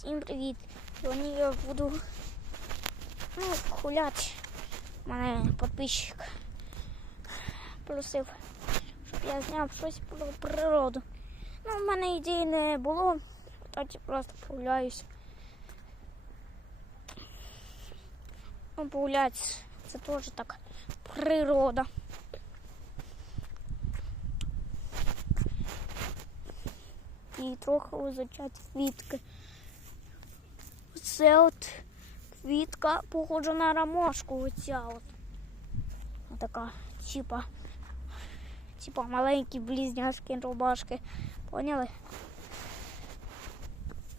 Всім привіт! Сьогодні я буду ну, гуляти. У мене підписчик просив, щоб я зняв щось про природу. Ну, в мене ідей не було, тоді просто прогуляюсь. Ну, погуляти це теж так природа. І трохи визучати квітки. Це от квітка похожа на ромашку. Оця от. Така, типа, типа маленькі близняшки рубашки. Поняли?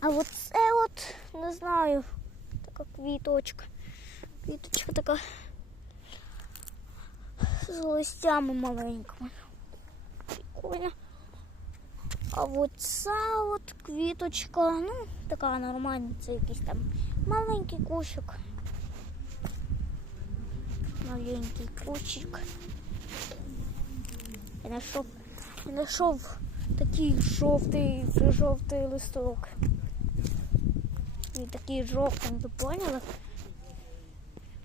А от це от, не знаю, така квіточка. Квіточка така з листями маленькими. Прикольно. А от ця от квіточка, ну, така нормальна, це якийсь там маленький кущик. Маленький кущик. Я знайшов, я знайшов такий жовтий, жовтий листок. Він такий жовтий, ви поняли?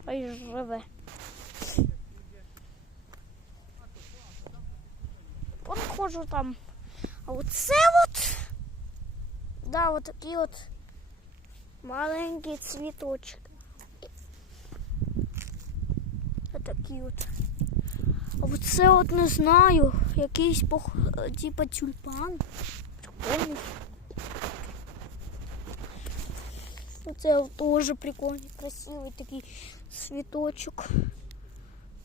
Хай живе. Походжу там. А оце от, да, от такі от маленькі цвіточки. Отакі от. А оце от не знаю, якийсь пох... типа тюльпан. Прикольний. Оце теж прикольний, красивий такий цвіточок.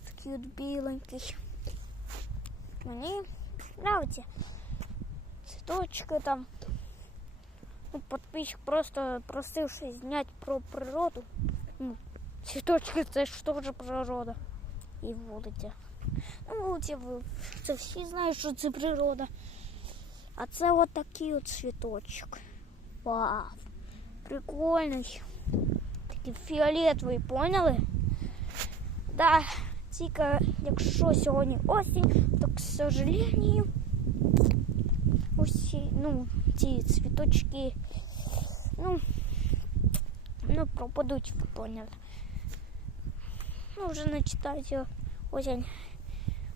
Такий от біленький. Мені нравиться цвіточки там. Ну, Подписчик просто просив щось зняти про природу. Ну, цвіточки це ж теж природа. І вулиця. Ну, вулиця, ви- це всі знають, що це природа. А це от такий от цвіточок. Вау! Прикольний. Такий фіолетовий, поняли? Да, тільки якщо сьогодні осінь, то, к сожалению, Усі, ну, ці цвіточки, ну, ну, пропадуть, ви поняли. Ну, вже починається осінь.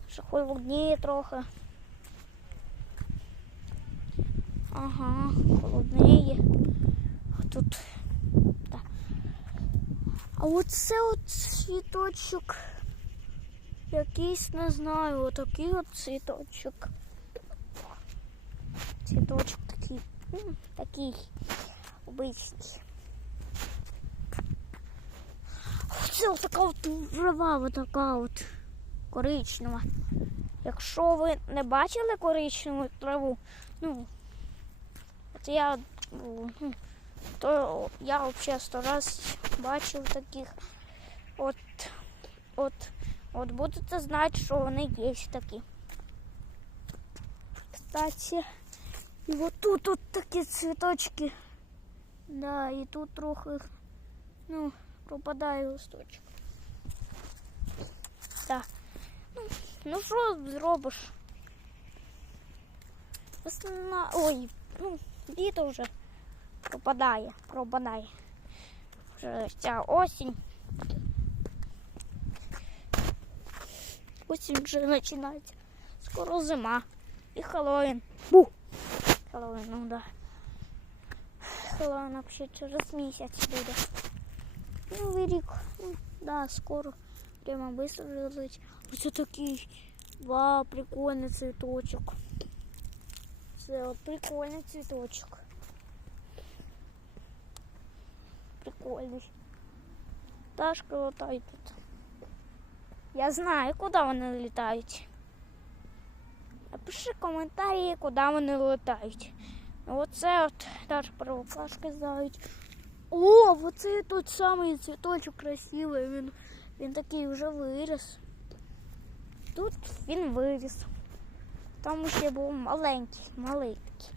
Вже холодніє трохи. Ага, холодніє. Тут. Так. А оце от цвіточок. Якийсь не знаю, отакий от цвіточок. Цвіточок такий, ну, такий обичний. Це от така трава, от така от коричнева. Якщо ви не бачили коричневу траву, ну, от я, ну, то я взагалі сто раз бачив таких. От, от, от будете знати, що вони є такі. Кстати, і от тут от такі цвіточки. Да, і тут трохи, ну, пропадає листочок. Так. Ну, ну що зробиш? Весна. Ой, ну, літо вже пропадає, пропадає. Вже ця осінь. Осінь вже починається. Скоро зима. І Хэллоуін. Бу! Хэллоуін, ну да. Хэллоуін взагалі через місяць буде. Новий рік. Ну, да, скоро. Прямо быстро летить. Ось такий. Вау, прикольний цвіточок. Це от прикольний цвіточок. Прикольний. Пташки летають тут. Я знаю, куди вони літають. Напиши коментарі, куди вони летають. Оце от теж первоклашки знають. О, оце тут самий цвіточок красивий. Він, він такий вже виріс. Тут він виріс. Там ще був маленький, маленький.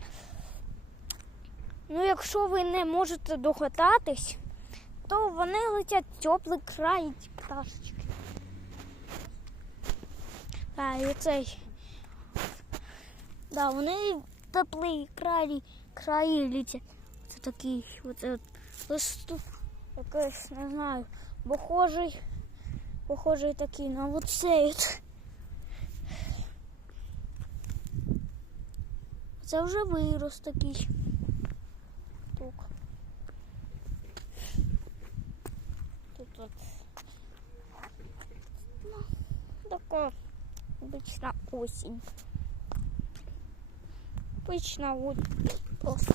Ну, якщо ви не можете догадатись, то вони летять в теплий край, ці пташечки. А, і оцей. Да, вони в теплий краї літять. Це такий оце от листок якийсь, не знаю, похожий, похожий такий на оцей. от. Це вже вирос такий. Тук. Тут от. Ну, така обична осінь. Обична осінь. Просто.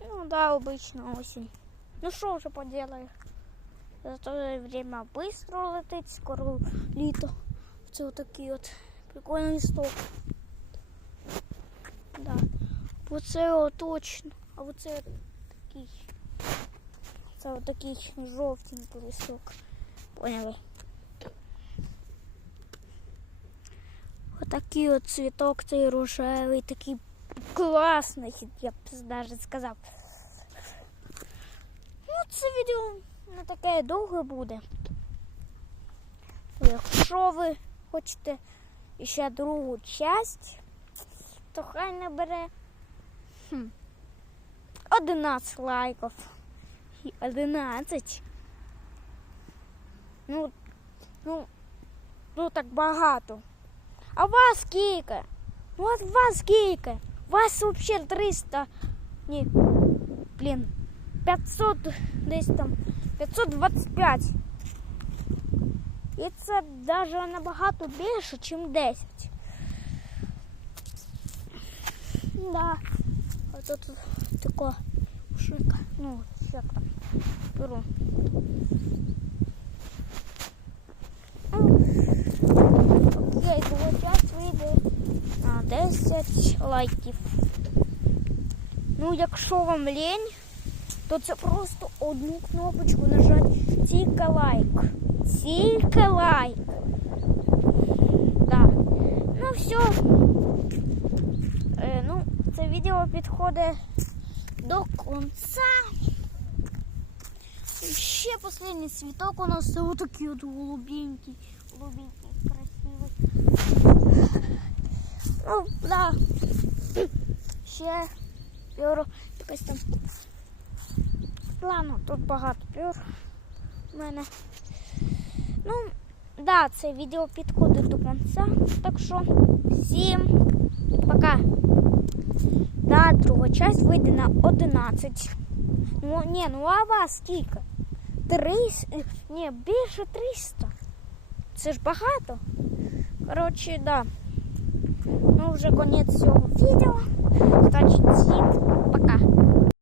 Ну да, обычно осень. Ну что уже поделаешь? Зато время быстро летить, скоро літо. Це отакий от прикольний листок. Да. Оце о, точно. А оце от такий. Це отакий жовтенький листок. Поняли? Отакий от цвіток цей рожевий, такий класний, я б навіть сказав. Ну, це відео не таке довге буде. Якщо ви хочете ще другу часть, то хай набере хм, 11 лайків. І 11. Ну, ну, ну так багато. А вас скільки? Ну, от вас скільки? Вас взагалі 300. Ні. Блін. 500 десь там. 525. І це навіть набагато більше, ніж 10. Да. А тут така шика. Ну, що там. Беру. 10 лайків. Ну, якщо вам лень, то це просто одну кнопочку нажати тільки лайк. Тільки лайк. Да. Ну все. Е, ну, це відео підходить до кінця. Ще останній цвіток у нас отакий от голубенький. Голубенький, красивий. Ну, да. Ще пюро якось там. Ладно, тут багато пюр у мене. Ну, да, це відео підходить до кінця. Так що всім пока. Да, друга часть вийде на 11. Ну, ні, ну а вас скільки? 300? Ні, більше 300. Це ж багато. Коротше, да. Ну, уже конец всего видео. Значит, всем пока.